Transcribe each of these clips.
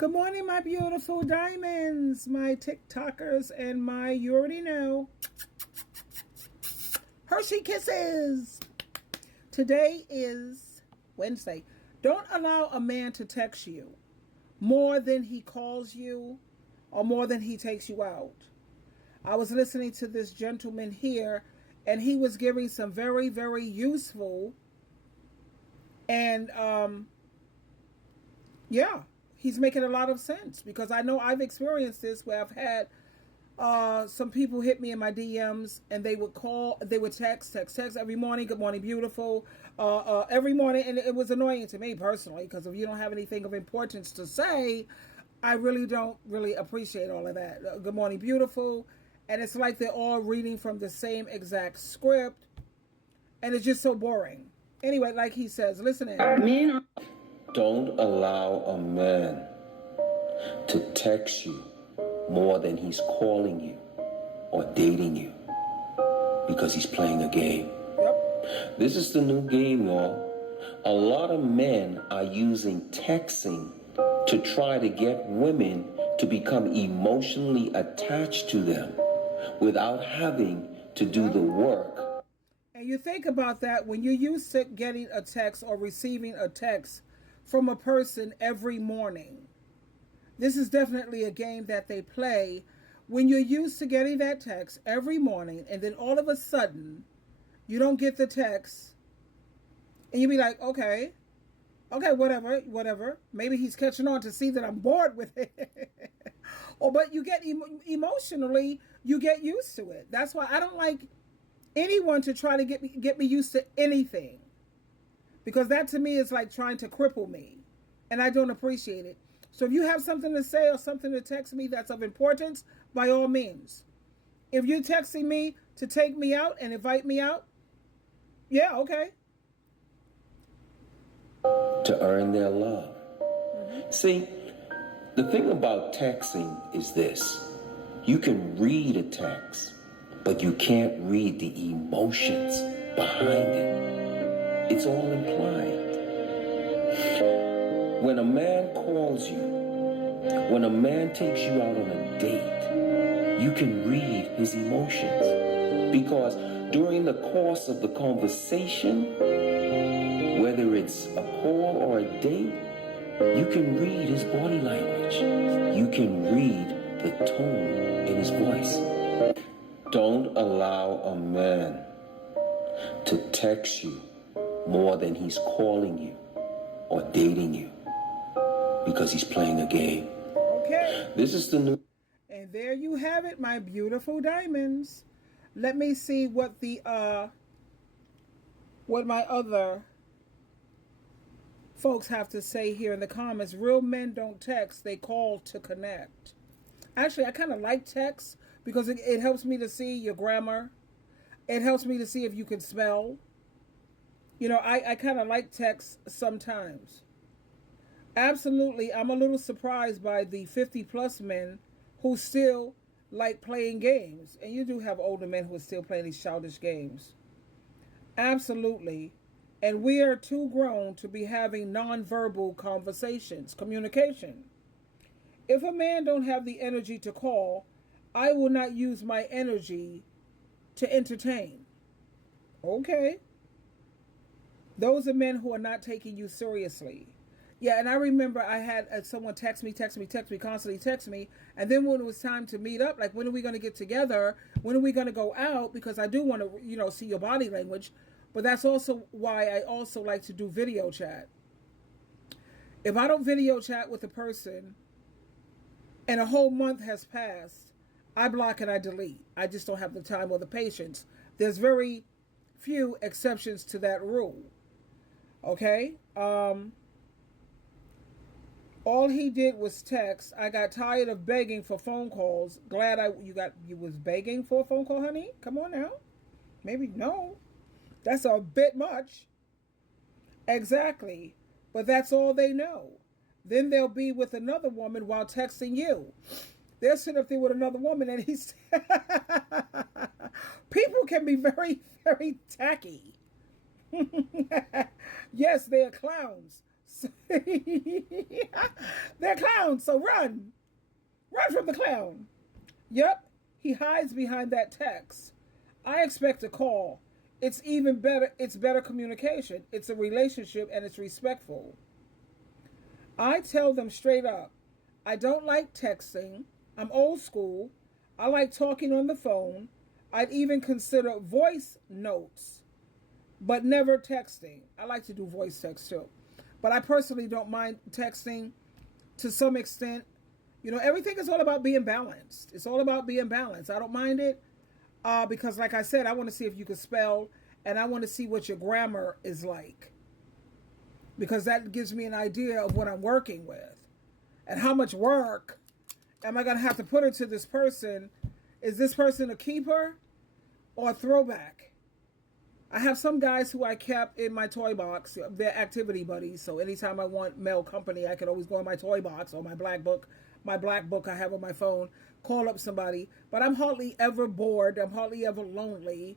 Good morning, my beautiful diamonds, my TikTokers, and my, you already know, Hershey Kisses. Today is Wednesday. Don't allow a man to text you more than he calls you or more than he takes you out. I was listening to this gentleman here, and he was giving some very, very useful and, he's making a lot of sense, because I know I've experienced this where I've had some people hit me in my DMs, and they would call, they would text every morning. Good morning, beautiful. Every morning. And it was annoying to me personally, because if you don't have anything of importance to say, I really don't really appreciate all of that. Good morning, beautiful. And it's like they're all reading from the same exact script. And it's just so boring. Anyway, like he says, listen in. Don't allow a man to text you more than he's calling you or dating you, because he's playing a game. Yep. This is the new game, y'all. A lot of men are using texting to try to get women to become emotionally attached to them without having to do the work. And you think about that when you're used to getting a text or receiving a text from a person every morning. This is definitely a game that they play when you're used to getting that text every morning, and then all of a sudden you don't get the text, and you be like, okay, whatever. Maybe he's catching on to see that I'm bored with it. But you get emotionally, you get used to it. That's why I don't like anyone to try to get me used to anything, because that to me is like trying to cripple me, and I don't appreciate it. So if you have something to say or something to text me that's of importance, by all means. If you're texting me to take me out and invite me out, yeah, okay. To earn their love. Mm-hmm. See, the thing about texting is this. You can read a text, but you can't read the emotions behind it. It's all implied. When a man calls you, when a man takes you out on a date, you can read his emotions, because during the course of the conversation, whether it's a call or a date, you can read his body language. You can read the tone in his voice. Don't allow a man to text you more than he's calling you or dating you, because he's playing a game. Okay. This is the new... And there you have it, my beautiful diamonds. Let me see what what my other folks have to say here in the comments. Real men don't text, they call to connect. Actually, I kind of like text, because it helps me to see your grammar. It helps me to see if you can spell. You know, I kind of like text sometimes. Absolutely, I'm a little surprised by the 50-plus men who still like playing games. And you do have older men who are still playing these childish games. Absolutely. And we are too grown to be having nonverbal conversations, communication. If a man don't have the energy to call, I will not use my energy to entertain. Okay. Those are men who are not taking you seriously. Yeah, and I remember I had someone constantly text me. And then when it was time to meet up, like, when are we going to get together? When are we going to go out? Because I do want to, see your body language. But that's also why I also like to do video chat. If I don't video chat with a person and a whole month has passed, I block and I delete. I just don't have the time or the patience. There's very few exceptions to that rule. Okay? All he did was text. I got tired of begging for phone calls. Glad you was begging for a phone call, honey? Come on now. Maybe no. That's a bit much. Exactly. But that's all they know. Then they'll be with another woman while texting you. They'll sit up there with another woman, and he's... People can be very, very tacky. Yes, they are clowns. They're clowns, so run. Run from the clown. Yep, he hides behind that text. I expect a call. It's even better. It's better communication. It's a relationship and it's respectful. I tell them straight up, I don't like texting. I'm old school. I like talking on the phone. I'd even consider voice notes, but never texting. I like to do voice text too. But I personally don't mind texting to some extent. You know, everything is all about being balanced. It's all about being balanced. I don't mind it because, like I said, I want to see if you can spell and I want to see what your grammar is like because that gives me an idea of what I'm working with and how much work am I going to have to put into this person. Is this person a keeper or a throwback? I have some guys who I kept in my toy box. They're activity buddies. So anytime I want male company, I can always go in my toy box or my black book. My black book I have on my phone. Call up somebody. But I'm hardly ever bored. I'm hardly ever lonely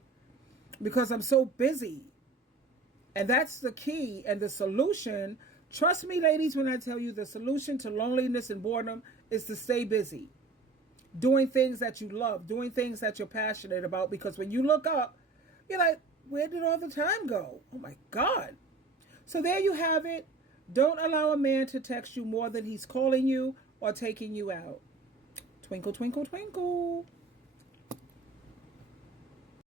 because I'm so busy. And that's the key and the solution. Trust me, ladies, when I tell you the solution to loneliness and boredom is to stay busy. Doing things that you love. Doing things that you're passionate about. Because when you look up, you're like, where did all the time go? Oh my God. So there you have it. Don't allow a man to text you more than he's calling you or taking you out. Twinkle, twinkle, twinkle.